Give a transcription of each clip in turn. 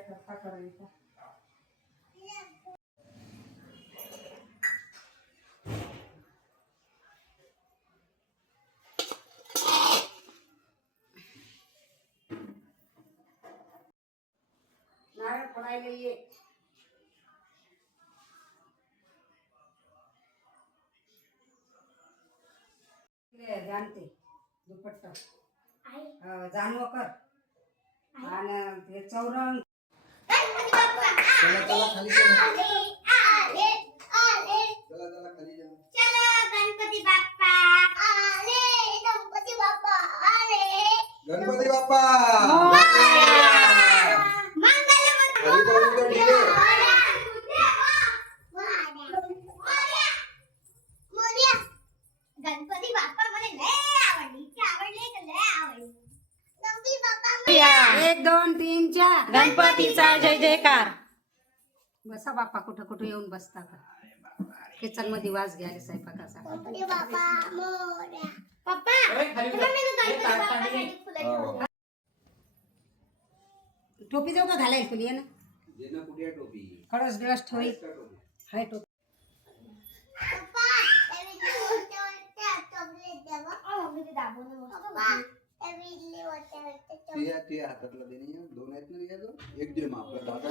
करता करायचा नारळ फोडायला ये. जाणते. दुपट्ट. जानवं कर. आणि ते चौरंग. चला चला खाली चला चला चला खाली जा गणपती बाप्पा खाली पडून तर ठीक आहे. गणपती बाप्पा मला लय आवडली इतकी आवडली का लय आवडली गणपती बाप्पा मला एक दोन तीन चार. गणपतीचा जय जयकार. बसा बाप्पा कुठं कुठं येऊन बसता का? किचनमध्ये वास घ्यायला स्वयंपाकाचा. हो. टोपी देऊ का घालायला तुला ये ना? दे ना कुठे आहे टोपी? कळस बिळस ठेवी? हाय टोपी. दाबून हातातला दे नाही दोन आहेत ना? एक दे मग आपला दादा?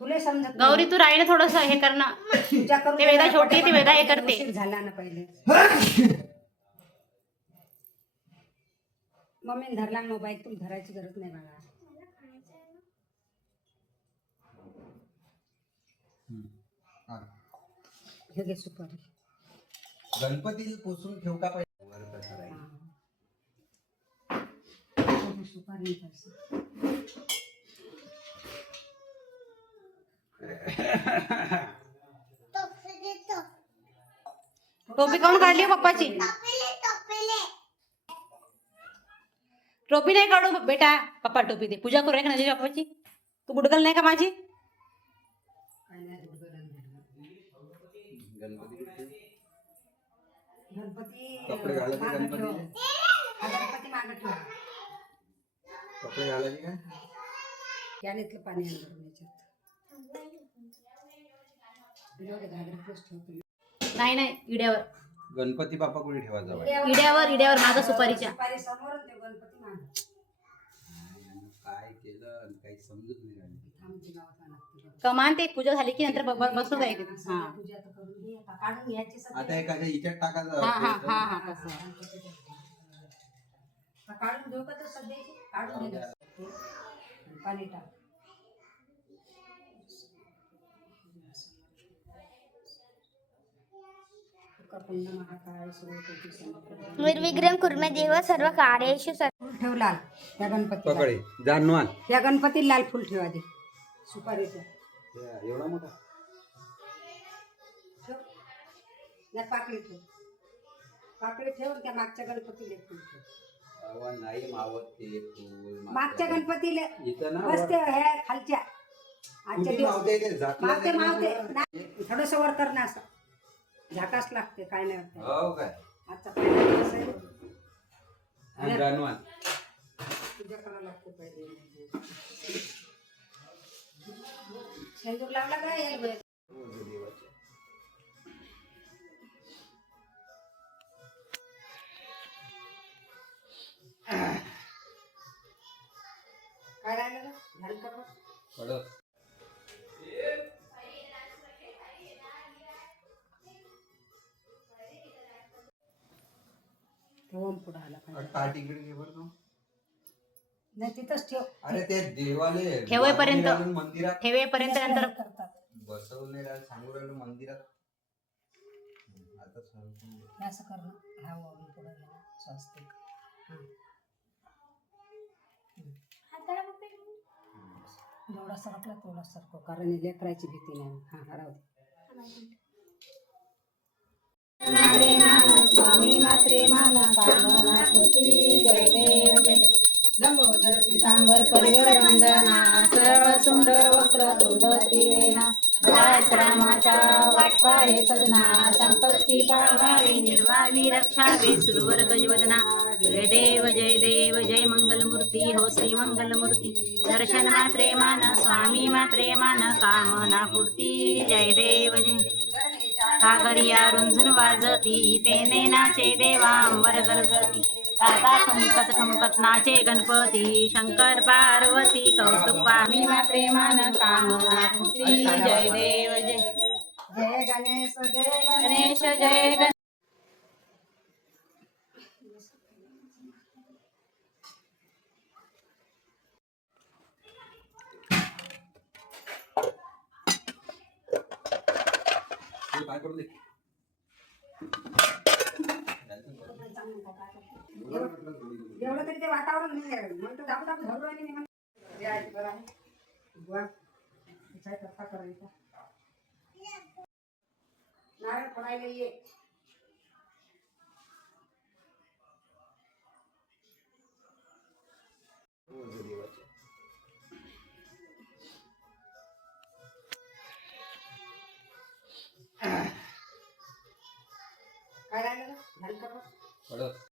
तुला समजत गौरी तू राहील थोडस हे करणं करून ते वेदा छोटी आहे, ती वेदा हे करते. उशीर झाला ना पहिले. मम्मीने धरला मोबाईल तुला धरायची गरज नाही बाळा. हा. घे सुपारी. गणपती पुसून ठेव का पाहिजे सुपारी टोप- टोपी काऊन काढली पप्पाची? टोपी नाही काढू बेटा पप्पा टोपी दे. पूजा करू का नदी पप्पाची? तू बुडगल नाही का माझी? गणपती कपडे घालायचे मागं ठेव. गणपतीचे? हा गणपती मागं ठेव कपडे घालायचे का कॅनीतलं पाणी आणलं याच्यात ठेवतो मी. नाही नाही इड्यावर गणपती बाप्पा कुठे ठेवा जावा इड्यावर इड्यावर मागं सुपारीच्या सुपारी समोरच ते गणपती मागं. काय केलं आणि काही समजत नाही राहिलं. थांब. कमान ते पूजा झाली की नंतर ब- बसू जाईल हा. पूजा तर करून घे. आता काढून घ्यायची सगळी. आता एखाद्या हिच्यात टाकायचं हा हा असतं. हा हा. तसं. आता काढून घेऊ का तर सध्याची काढून घे ना. पाणी टाक. कुंड महाकाय सुरकोटी संकट. निर्विघ्न कुर्मे देव सर्व कार्येषु फुल ठेव लाल. त्या गणपतीला. पकडे. जानवान त्या गणपतीला लाल फुल ठेवा दे. सुपारीचं. एवढा मोठा? ठेव. नाही पाकळी ठेव. पाकळी ठेव आणि त्या मागच्या गणपतीला एक फुल ठेव. अवा नाही मावत ते फूल मागच्या गणपतीला इथं ना बस ते ह्या खालच्या. आजच्या कुठे दिवस मावते ते? झाकलं मावते. नाही, थोडंसं वर कर ना असं. झाकास लागते काय नाही होत. हो काय? आजचा पहिला दिवस आहे. आणि जानवान पूजा करावं लागते पहिले शेंदूर लावला. काय राहिलं? झालं का बघ? पडत ओम पुढं आला पाहिजे ताट इकडे घे बरं का. नाही तिथंच ठेव. अरे ते देवाले ठेवेपर्यंत. मंदिरात ठेवेपर्यंत नंतर करतात राहिलं सांगू राहिलो मंदिरात. हम्म, आता सांगतो. हे असं कर ना हा वरून पुढं घे ना स्वस्तिक. हां. जेवढा सरकला तेवढा सरको कारण हे लेकरायची भीती नाही. हां हा राहू दे. स्वामी मात्रे माना जय देव जय लंबोदर पितांबर परिवर सरळ सुंड वक्र तुंड त्रिवेणा. आश्रमाचा वाटवा हे सजना संपत्ती पाहावी निर्वाणी रक्षावे सुरवर गजवदना जय देव जय देव जय मंगलमूर्ती हो श्री मंगलमूर्ती. दर्शन मात्रे मान स्वामी मात्रे मान कामना पूर्ती. जय देव जय. कागरिया रुंझुन वाजती तेने नाचे देवा अंबर गरगती. ताता ठुमकत ठुमकत नाचे गणपती शंकर पार्वती कौतुक पामी मात्रे मान कामना जय देव जय। जय गणेश जय गणेश गणेश। जय गण। पाय पडू दे. एवढं तरी ते वातावरण नाही आहे मग तो दाबू दाबू धरू राहिली नाही म्हणून. हे आहे, बरं आहे. बुवा, तिचा कसा करायचा नारळ फोडायला ये